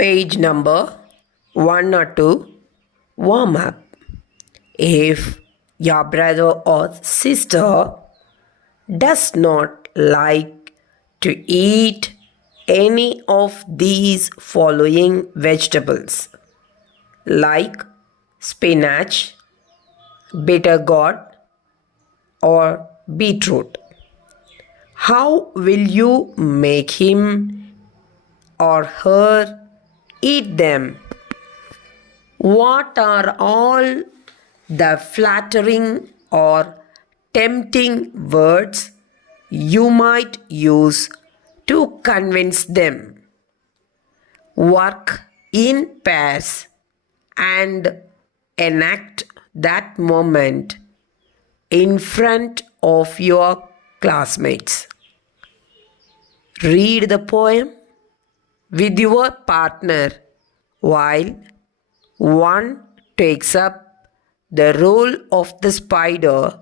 Page number 102, warm up. If your brother or sister does not like to eat any of these following vegetables, like spinach, bitter gourd, or beetroot, how will you make him or her eat them? What are all the flattering or tempting words you might use to convince them? Work in pairs and enact that moment in front of your classmates. Read the poem with your partner while one takes up the role of the spider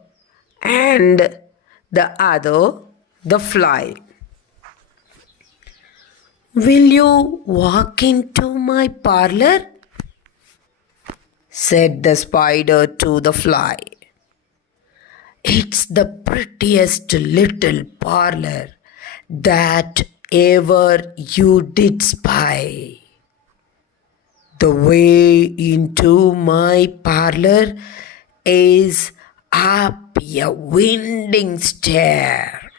and the other the fly. Will you walk into my parlor? Said the spider to the fly. It's the prettiest little parlor that ever you did spy. The way into my parlor is up a winding stair,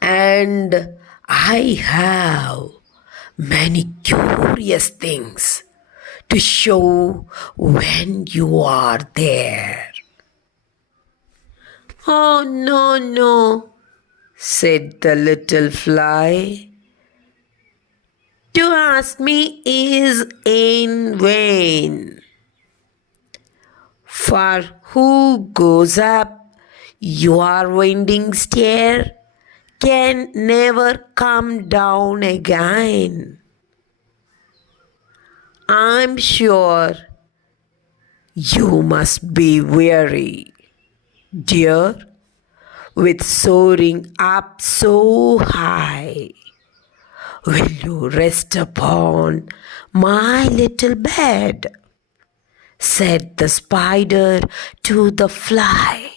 and I have many curious things to show when you are there. Oh, no, said the little fly. To ask me is in vain. For who goes up your winding stair can never come down again. I'm sure you must be weary, dear, with soaring up so high. Will you rest upon my little bed? Said the spider to the fly.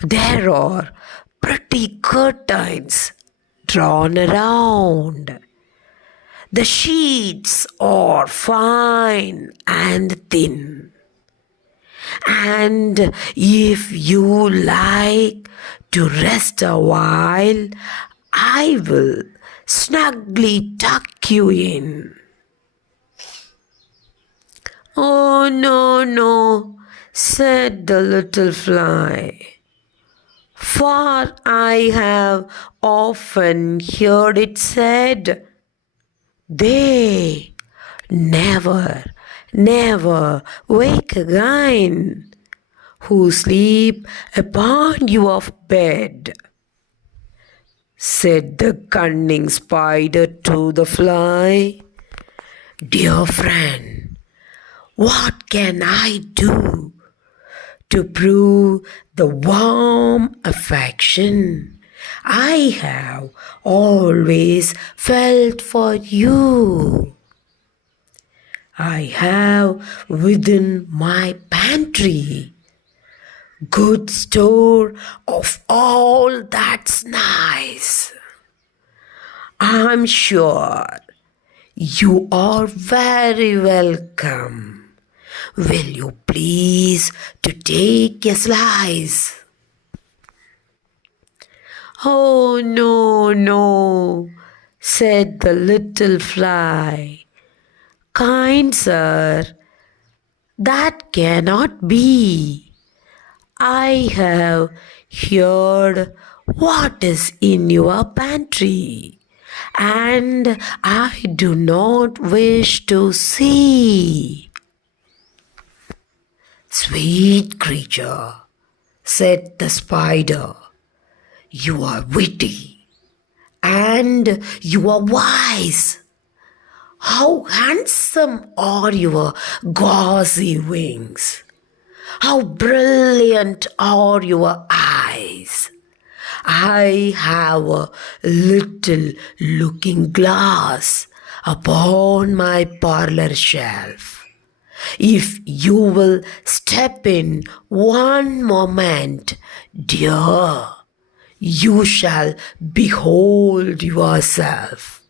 There are pretty curtains drawn around. The sheets are fine and thin. And if you like to rest a while, I will snugly tuck you in. Oh, no, said the little fly. For I have often heard it said, they never wake again who sleep upon your bed. Said the cunning spider to the fly. Dear friend, what can I do to prove the warm affection I have always felt for you? I have within my pantry good store of all that's nice. I'm sure you are very welcome. Will you please to take a slice? Oh, no, said the little fly. Kind sir, that cannot be. I have heard what is in your pantry, and I do not wish to see. Sweet creature, said the spider, you are witty and you are wise. How handsome are your gauzy wings! How brilliant are your eyes! I have a little looking glass upon my parlor shelf. If you will step in one moment, dear, you shall behold yourself.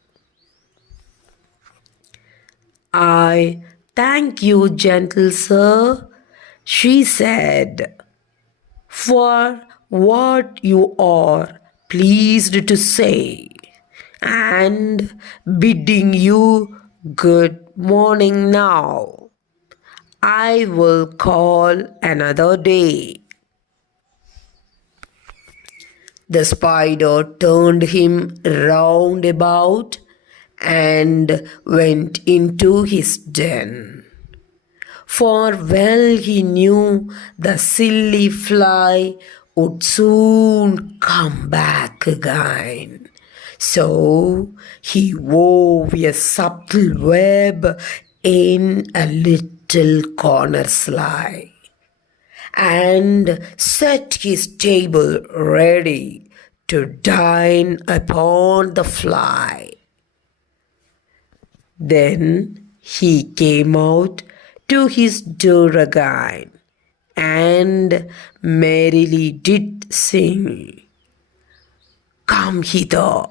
I thank you, gentle sir, she said, for what you are pleased to say, and bidding you good morning now. I will call another day. The spider turned him round about and went into his den. For well he knew the silly fly would soon come back again. So he wove a subtle web in a little corner sly, and set his table ready to dine upon the fly. Then he came out to his door again, and merrily did sing, "Come hither,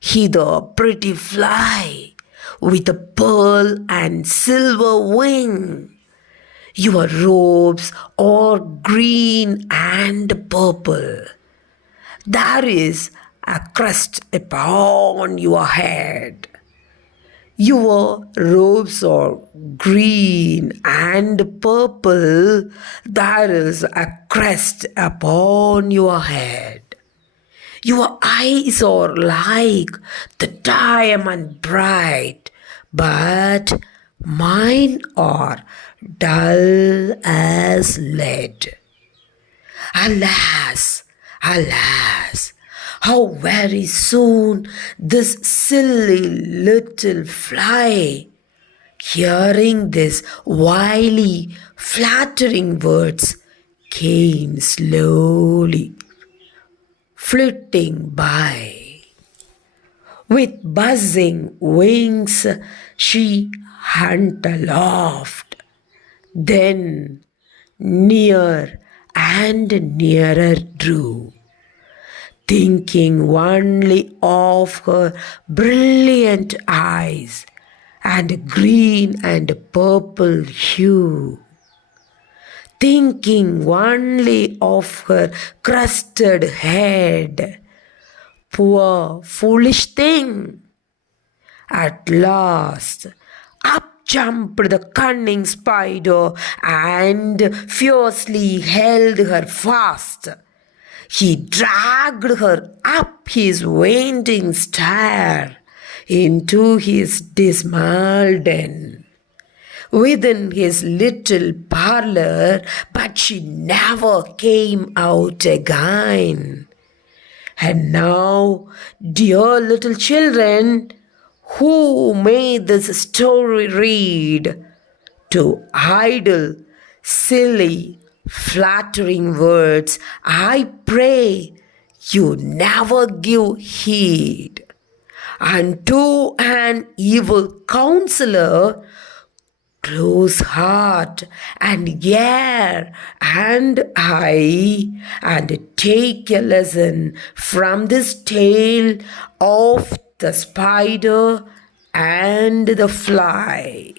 hither, pretty fly, with a pearl and silver wing. Your robes are green and purple. There is a crest upon your head. Your robes are green and purple. There is a crest upon your head. Your eyes are like the diamond bright, but mine are dull as lead. Alas, alas, how very soon this silly little fly, hearing these wily, flattering words, came slowly flitting by. With buzzing wings she went aloft, then near and nearer drew, thinking only of her brilliant eyes and green and purple hue, thinking only of her crested head. Poor foolish thing! At last, up jumped the cunning spider and fiercely held her fast. He dragged her up his winding stair into his dismal den, within his little parlor, but she never came out again. And now, dear little children, who may this story read, to idle, silly, flattering words, I pray you never give heed. And to an evil counselor, close heart and ear and eye, and take a lesson from this tale of the spider and the fly.